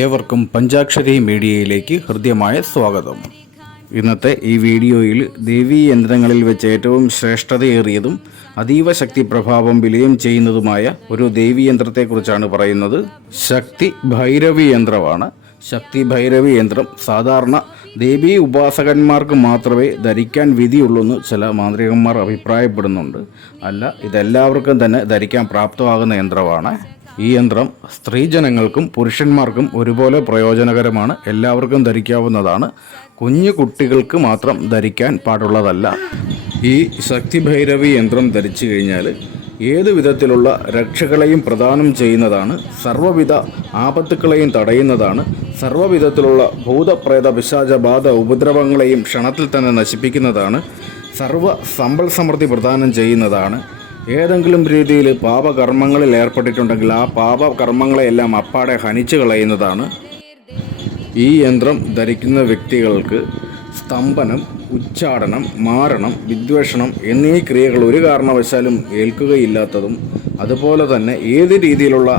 ഏവർക്കും പഞ്ചാക്ഷരി മീഡിയയിലേക്ക് ഹൃദ്യമായ സ്വാഗതം. ഇന്നത്തെ ഈ വീഡിയോയിൽ ദേവീ യന്ത്രങ്ങളിൽ വെച്ച് ഏറ്റവും ശ്രേഷ്ഠതയേറിയതും അതീവ ശക്തി പ്രഭാവം വിലയം ചെയ്യുന്നതുമായ ഒരു ദേവീ യന്ത്രത്തെക്കുറിച്ചാണ് പറയുന്നത്. ശക്തി ഭൈരവി യന്ത്രമാണ്. ശക്തി ഭൈരവി യന്ത്രം സാധാരണ ദേവീ ഉപാസകന്മാർക്ക് മാത്രമേ ധരിക്കാൻ വിധിയുള്ളൂ ചില മാന്ത്രികന്മാർ അഭിപ്രായപ്പെടുന്നുണ്ട്. അല്ല ഇതെല്ലാവർക്കും തന്നെ ധരിക്കാൻ പ്രാപ്തമാകുന്ന യന്ത്രമാണ്. ഈ യന്ത്രം സ്ത്രീജനങ്ങൾക്കും പുരുഷന്മാർക്കും ഒരുപോലെ പ്രയോജനകരമാണ്. എല്ലാവർക്കും ധരിക്കാവുന്നതാണ്. കുഞ്ഞു കുട്ടികൾക്ക് മാത്രം ധരിക്കാൻ പാടുള്ളതല്ല. ഈ ശക്തി ഭൈരവി യന്ത്രം ധരിച്ചു കഴിഞ്ഞാൽ ഏത് വിധത്തിലുള്ള രക്ഷകളെയും പ്രദാനം ചെയ്യുന്നതാണ് സർവവിധ ആപത്തുക്കളെയും തടയുന്നതാണ് സർവവിധത്തിലുള്ള ഭൂതപ്രേത പിശാച ബാധ ഉപദ്രവങ്ങളെയും ക്ഷണത്തിൽ തന്നെ നശിപ്പിക്കുന്നതാണ് സർവ സമ്പൽ സമൃദ്ധി പ്രദാനം ചെയ്യുന്നതാണ്. ഏതെങ്കിലും രീതിയിൽ പാപകർമ്മങ്ങളിൽ ഏർപ്പെട്ടിട്ടുണ്ടെങ്കിൽ ആ പാപകർമ്മങ്ങളെയെല്ലാം അപ്പാടെ ഹനിച്ചു കളയുന്നതാണ്. ഈ യന്ത്രം ധരിക്കുന്ന വ്യക്തികൾക്ക് സ്തംഭനം ഉച്ചാടനം മാരണം വിദ്വേഷണം എന്നീ ക്രിയകൾ ഒരു കാരണവശാലും ഏൽക്കുകയില്ലാത്തതും അതുപോലെ തന്നെ ഏത് രീതിയിലുള്ള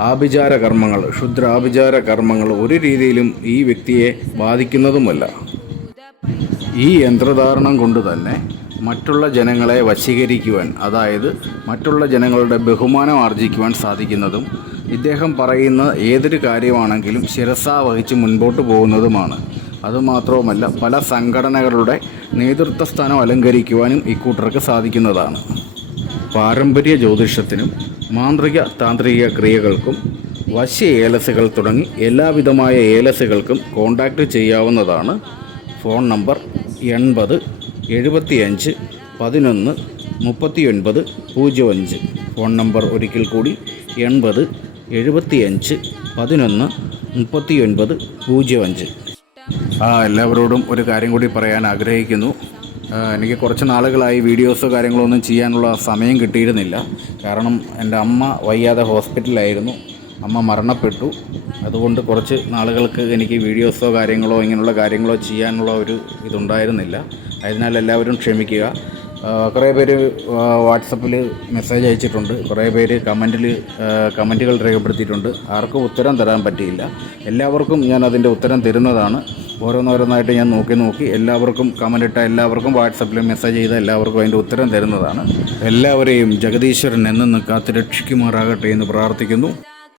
ആഭിചാര കർമ്മങ്ങൾ ക്ഷുദ്രാഭിചാര കർമ്മങ്ങൾ ഒരു രീതിയിലും ഈ വ്യക്തിയെ ബാധിക്കുന്നതുമല്ല. ഈ യന്ത്രധാരണം കൊണ്ട് തന്നെ മറ്റുള്ള ജനങ്ങളെ വശീകരിക്കുവാൻ അതായത് മറ്റുള്ള ജനങ്ങളുടെ ബഹുമാനം ആർജിക്കുവാൻ സാധിക്കുന്നതും ഇദ്ദേഹം പറയുന്ന ഏതൊരു കാര്യമാണെങ്കിലും ശിരസ വഹിച്ച് മുൻപോട്ട് പോകുന്നതുമാണ്. അതുമാത്രവുമല്ല പല സംഘടനകളുടെ നേതൃത്വ സ്ഥാനം അലങ്കരിക്കുവാനും ഇക്കൂട്ടർക്ക് സാധിക്കുന്നതാണ്. പാരമ്പര്യ ജ്യോതിഷത്തിനും മാന്ത്രിക താന്ത്രിക ക്രിയകൾക്കും വശ്യ ഏലസുകൾ തുടങ്ങി എല്ലാവിധമായ ഏലസുകൾക്കും കോൺടാക്റ്റ് ചെയ്യാവുന്നതാണ് ഫോൺ നമ്പർ എൺപത് എഴുപത്തിയഞ്ച് പതിനൊന്ന് മുപ്പത്തിയൊൻപത് പൂജ്യം അഞ്ച് ഫോൺ നമ്പർ ഒരിക്കൽ കൂടി എൺപത് എഴുപത്തിയഞ്ച് പതിനൊന്ന് മുപ്പത്തിയൊൻപത് പൂജ്യം അഞ്ച് ആ എല്ലാവരോടും ഒരു കാര്യം കൂടി പറയാൻ ആഗ്രഹിക്കുന്നു. എനിക്ക് കുറച്ച് നാളുകളായി വീഡിയോസോ കാര്യങ്ങളോ ഒന്നും ചെയ്യാനുള്ള സമയം കിട്ടിയിരുന്നില്ല. കാരണം എന്റെ അമ്മ വയ്യാതെ ഹോസ്പിറ്റലിലായിരുന്നു. അമ്മ മരണപ്പെട്ടു. അതുകൊണ്ട് കുറച്ച് നാളുകൾക്ക് എനിക്ക് വീഡിയോസോ കാര്യങ്ങളോ ഇങ്ങനെയുള്ള കാര്യങ്ങളോ ചെയ്യാനുള്ള ഒരു ഇതുണ്ടായിരുന്നില്ല. അതിനാൽ എല്ലാവരും ക്ഷമിക്കുക. കുറേ പേര് വാട്സപ്പിൽ മെസ്സേജ് അയച്ചിട്ടുണ്ട്. കുറേ പേര് കമന്റിൽ കമന്റുകൾ രേഖപ്പെടുത്തിയിട്ടുണ്ട്. ആർക്കും ഉത്തരം തരാൻ പറ്റിയില്ല. എല്ലാവർക്കും ഞാൻ അതിന്റെ ഉത്തരം തരുന്നതാണ്. ഓരോന്നോരോന്നായിട്ട് ഞാൻ നോക്കി നോക്കി എല്ലാവർക്കും കമന്റ് ഇട്ട എല്ലാവർക്കും വാട്സപ്പിൽ മെസ്സേജ് ചെയ്ത എല്ലാവർക്കും അതിന്റെ ഉത്തരം തരുന്നതാണ്. എല്ലാവരെയും ജഗദീശ്വരൻ എന്നും കാത്തുരക്ഷിക്കുമാറാകട്ടെ എന്ന് പ്രാർത്ഥിക്കുന്നു.